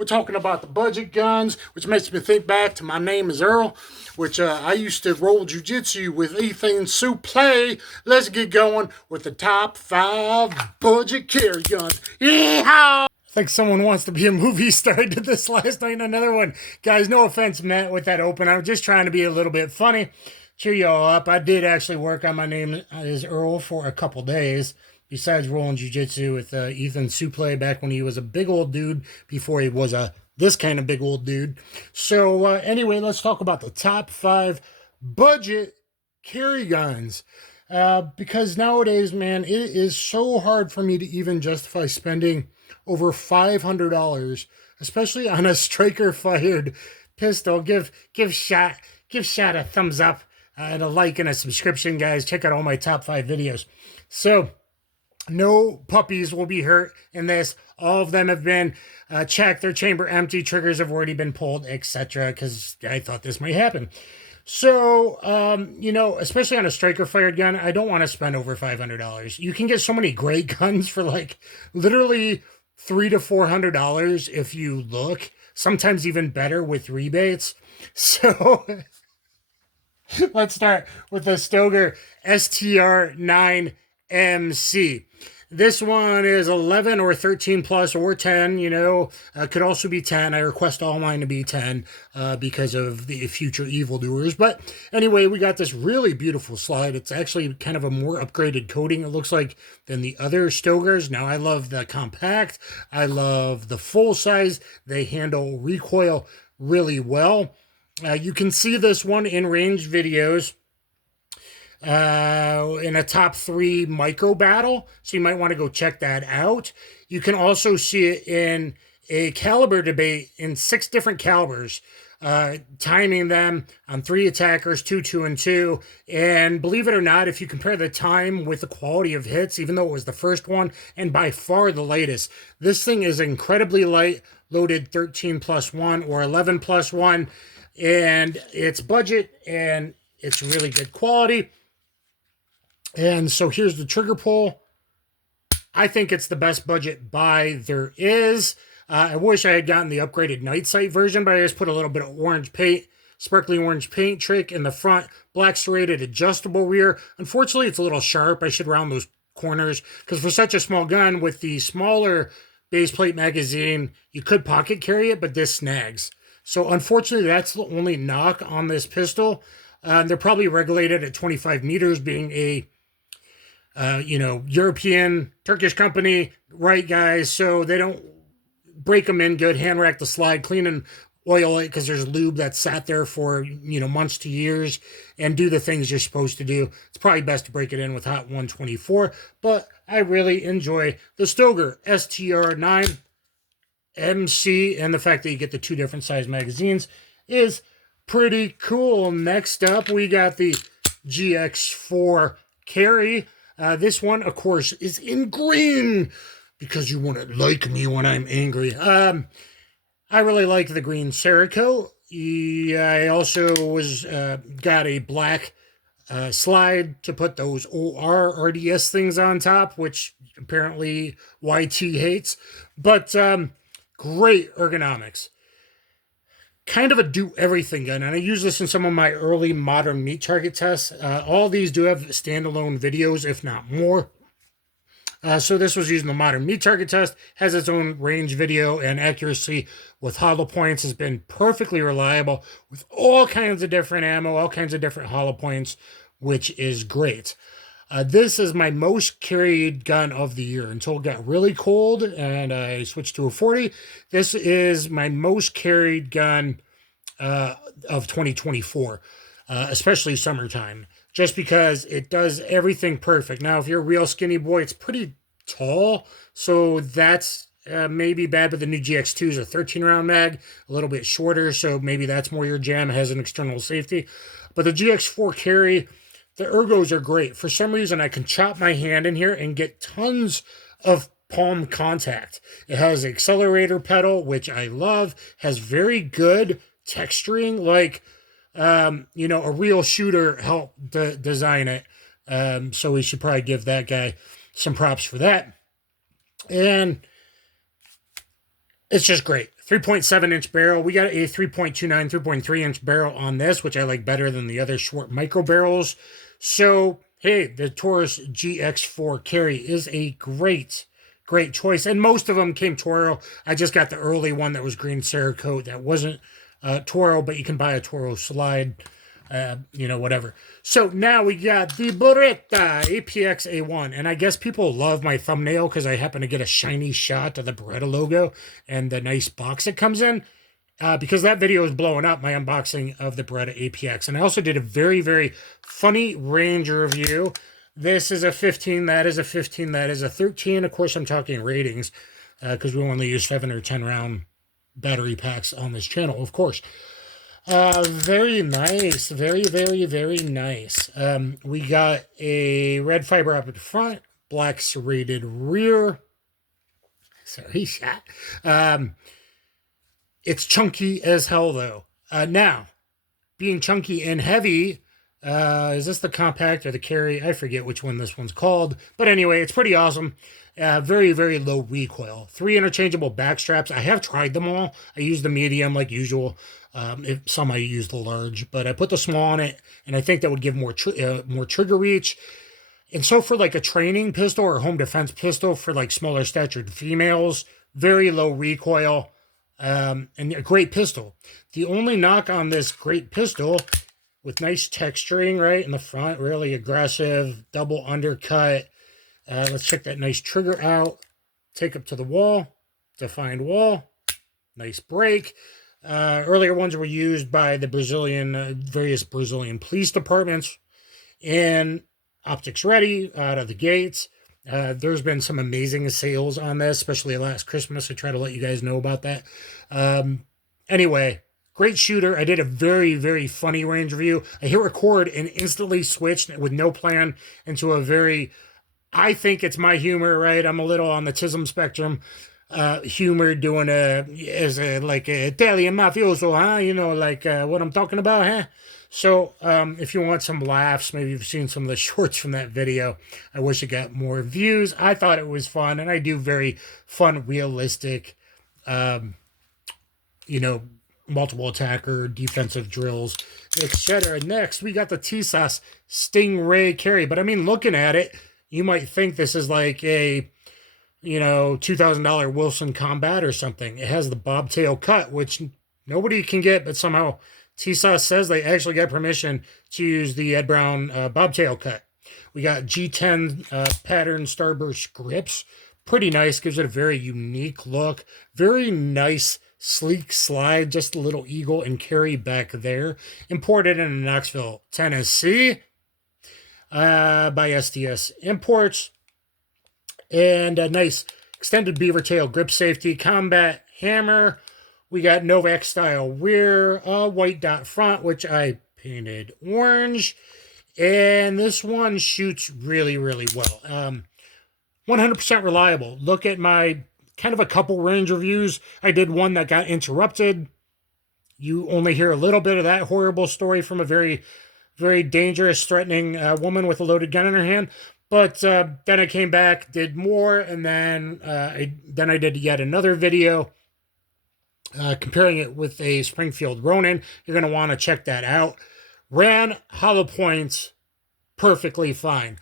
We're talking about the budget guns, which makes me think back to My Name is Earl, which I used to roll jiu-jitsu with Ethan Suplee. Let's get going with the top 5 budget carry guns. Yeehaw! I think someone wants to be a movie star. I did this last night, another one. Guys, no offense meant with that open. I'm just trying to be a little bit funny. Cheer y'all up. I did actually work on My Name is Earl for a couple days. Besides rolling jiu-jitsu with Ethan Suplee back when he was a big old dude, before he was this kind of big old dude. So anyway, let's talk about the top 5 budget carry guns. Because nowadays, man, it is so hard for me to even justify spending over $500, especially on a striker-fired pistol. Give shot a thumbs up and a like and a subscription, guys. Check out all my top 5 videos. So no puppies will be hurt in this. All of them have been checked. Their chamber empty. Triggers have already been pulled, etc. Because I thought this might happen. So, you know, especially on a striker-fired gun, I don't want to spend over $500. You can get so many great guns for like literally $300 to $400 if you look. Sometimes even better with rebates. So let's start with the Stoeger STR-9MC. This one is 11 or 13 plus or 10, you know, could also be 10. I request all mine to be 10 because of the future evildoers. But anyway, we got this really beautiful slide. It's actually kind of a more upgraded coating, it looks like, than the other Stoegers. Now, I love the compact. I love the full size. They handle recoil really well. You can see this one in range videos in a top 3 micro battle, so you might want to go check that out. You can also see it in a caliber debate in 6 different calibers, timing them on 3 attackers, 2, 2, and 2. And believe it or not, if you compare the time with the quality of hits, even though it was the first one and by far the latest, this thing is incredibly light, loaded 13 plus 1 or 11 plus 1, and it's budget and it's really good quality. And so here's the trigger pull. I think it's the best budget buy there is. I wish I had gotten the upgraded night sight version, but I just put a little bit of orange paint, sparkly orange paint trick in the front, black serrated adjustable rear. Unfortunately, it's a little sharp. I should round those corners because for such a small gun with the smaller base plate magazine, you could pocket carry it, but this snags. So unfortunately, that's the only knock on this pistol. They're probably regulated at 25 meters, being a you know, European, Turkish company, right, guys? So they don't break them in good, hand rack the slide, clean and oil it because there's lube that sat there for, you know, months to years, and do the things you're supposed to do. It's probably best to break it in with Hot 124, but I really enjoy the Stoeger STR-9MC, and the fact that you get the 2 different size magazines is pretty cool. Next up, we got the GX4 Carry. This one, of course, is in green because you want to like me when I'm angry. I really like the green Cerakote. I also got a black slide to put those OR RDS things on top, which apparently YT hates. But great ergonomics. Kind of a do-everything gun, and I use this in some of my early modern meat target tests. All these do have standalone videos, if not more. So this was using the modern meat target test, has its own range video, and accuracy with hollow points has been perfectly reliable with all kinds of different ammo, all kinds of different hollow points, which is great. This is my most carried gun of the year until it got really cold and I switched to a 40. This is my most carried gun of 2024, especially summertime, just because it does everything perfect. Now, if you're a real skinny boy, it's pretty tall, so that's maybe bad, but the new GX2 is a 13-round mag, a little bit shorter, so maybe that's more your jam. It has an external safety. But the GX4 Carry, the ergos are great. For some reason, I can chop my hand in here and get tons of palm contact. It has an accelerator pedal, which I love, has very good texturing, like, you know, a real shooter helped design it. So we should probably give that guy some props for that. And it's just great. 3.7-inch barrel. We got a 3.29, 3.3-inch barrel on this, which I like better than the other short micro barrels. So, hey, the Taurus GX4 Carry is a great choice. And most of them came Toro. I just got the early one that was green Cerakote that wasn't Toro, but you can buy a Toro slide, whatever. So now we got the Beretta APX A1. And I guess people love my thumbnail because I happen to get a shiny shot of the Beretta logo and the nice box it comes in. Because that video is blowing up, my unboxing of the Beretta APX. And I also did a very, very funny Ranger review. This is a 15, that is a 15, that is a 13. Of course, I'm talking ratings because we only use 7 or 10 round battery packs on this channel, of course. Very nice. Very, very, very nice. We got a red fiber optic front, black serrated rear. Sorry, shot. It's chunky as hell, though. Now, being chunky and heavy, is this the compact or the carry? I forget which one this one's called. But anyway, it's pretty awesome. Very, very low recoil. 3 interchangeable back straps. I have tried them all. I use the medium like usual. Some I use the large. But I put the small on it, and I think that would give more trigger reach. And so for like a training pistol or home defense pistol for like smaller statured females, very low recoil. And a great pistol. The only knock on this great pistol, with nice texturing right in the front, really aggressive, double undercut. Let's check that nice trigger out. Take up to the wall, defined wall, nice break. Earlier ones were used by the various Brazilian police departments, and optics ready out of the gates. There's been some amazing sales on this, especially last Christmas. I try to let you guys know about that. Anyway, great shooter. I did a very, very funny range review. I hit record and instantly switched with no plan into a very, I think it's my humor, right? I'm a little on the autism spectrum. Humor doing as a Italian mafioso, huh? You know, what I'm talking about, huh? So, if you want some laughs, maybe you've seen some of the shorts from that video. I wish it got more views. I thought it was fun, and I do very fun, realistic, multiple attacker, defensive drills, etc. Next, we got the Tisas Stingray Carry. But I mean, looking at it, you might think this is like a, $2,000 Wilson Combat or something. It has the bobtail cut, which nobody can get, but somehow Tisas says they actually got permission to use the Ed Brown bobtail cut. We got G10 pattern starburst grips. Pretty nice. Gives it a very unique look. Very nice, sleek slide. Just a little eagle and carry back there. Imported in Knoxville, Tennessee by SDS Imports. And a nice extended beaver tail grip safety. Combat hammer. We got Novak style rear, white dot front, which I painted orange. And this one shoots really, really well. 100% reliable. Look at my kind of a couple range reviews. I did one that got interrupted. You only hear a little bit of that horrible story from a very, very dangerous, threatening woman with a loaded gun in her hand. But then I came back, did more, and then I did yet another video comparing it with a Springfield Ronin. You're going to want to check that out. Ran hollow points perfectly fine.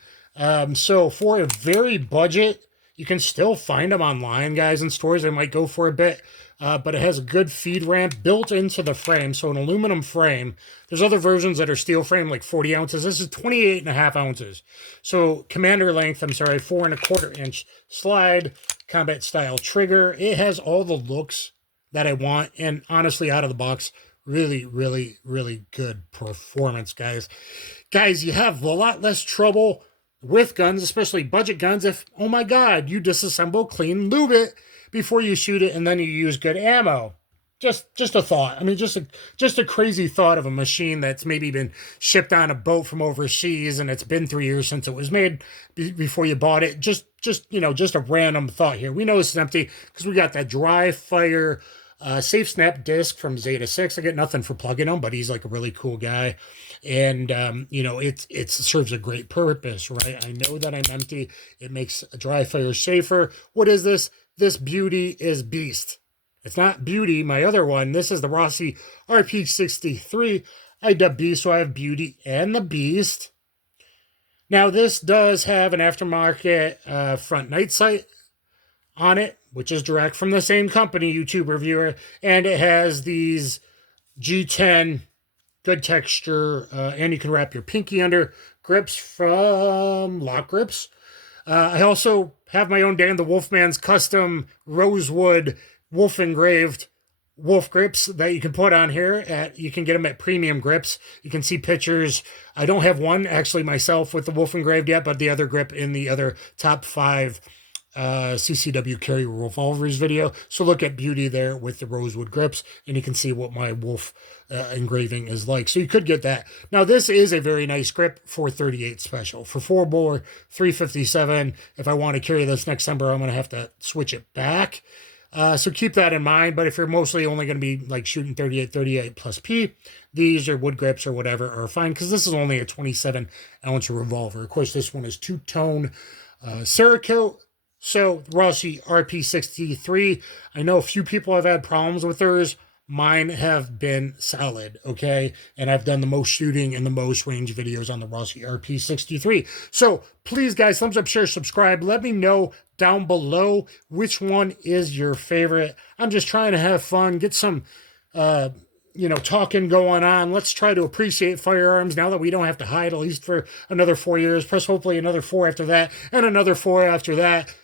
So for a very budget, you can still find them online, guys, in stores. They might go for a bit, but it has a good feed ramp built into the frame. So an aluminum frame. There's other versions that are steel frame, like 40 ounces. This is 28.5 ounces. So commander length, 4.25 inch slide, combat style trigger. It has all the looks that I want, and honestly, out of the box, really, really, really good performance, guys. Guys, you have a lot less trouble with guns, especially budget guns, if, oh my God, you disassemble, clean, lube it before you shoot it, and then you use good ammo. Just a thought. I mean, just a crazy thought of a machine that's maybe been shipped on a boat from overseas, and it's been 3 years since it was made before you bought it. Just a random thought here. We know this is empty because we got that dry fire safe snap disc from Zeta 6. I get nothing for plugging him, but he's like a really cool guy. And, it serves a great purpose, right? I know that I'm empty. It makes a dry fire safer. What is this? This beauty is beast. It's not Beauty, my other one. This is the Rossi RP63 IWB, so I have Beauty and the Beast. Now, this does have an aftermarket front night sight on it, which is direct from the same company, YouTube reviewer, and it has these G10 good texture, and you can wrap your pinky under grips from Lock Grips. I also have my own Dan the Wolfman's custom rosewood wolf engraved wolf grips that you can put on here. You can get them at Premium Grips. You can see pictures. I don't have one actually myself with the wolf engraved yet, but the other grip in the other top 5 CCW Carry revolvers video. So look at Beauty there with the rosewood grips, and you can see what my wolf engraving is like. So you could get that. Now, this is a very nice grip for 38 special. For 4-bore, 357. If I want to carry this next summer, I'm going to have to switch it back. So keep that in mind. But if you're mostly only going to be like shooting 38 plus P, these or wood grips or whatever are fine, because this is only a 27-ounce revolver. Of course, this one is two-tone Cerakote. So, Rossi RP63, I know a few people have had problems with theirs. Mine have been solid, okay? And I've done the most shooting and the most range videos on the Rossi RP63. So, please, guys, thumbs up, share, subscribe. Let me know down below which one is your favorite. I'm just trying to have fun, get some, talking going on. Let's try to appreciate firearms now that we don't have to hide, at least for another 4 years, plus hopefully another 4 after that, and another 4 after that.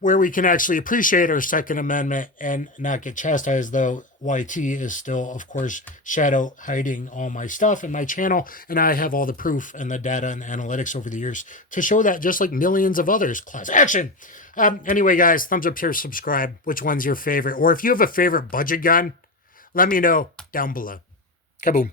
Where we can actually appreciate our Second Amendment and not get chastised, though YT is still, of course, shadow hiding all my stuff in my channel, and I have all the proof and the data and the analytics over the years to show that, just like millions of others. Class action! Anyway, guys, thumbs up here, subscribe. Which one's your favorite? Or if you have a favorite budget gun, let me know down below. Kaboom.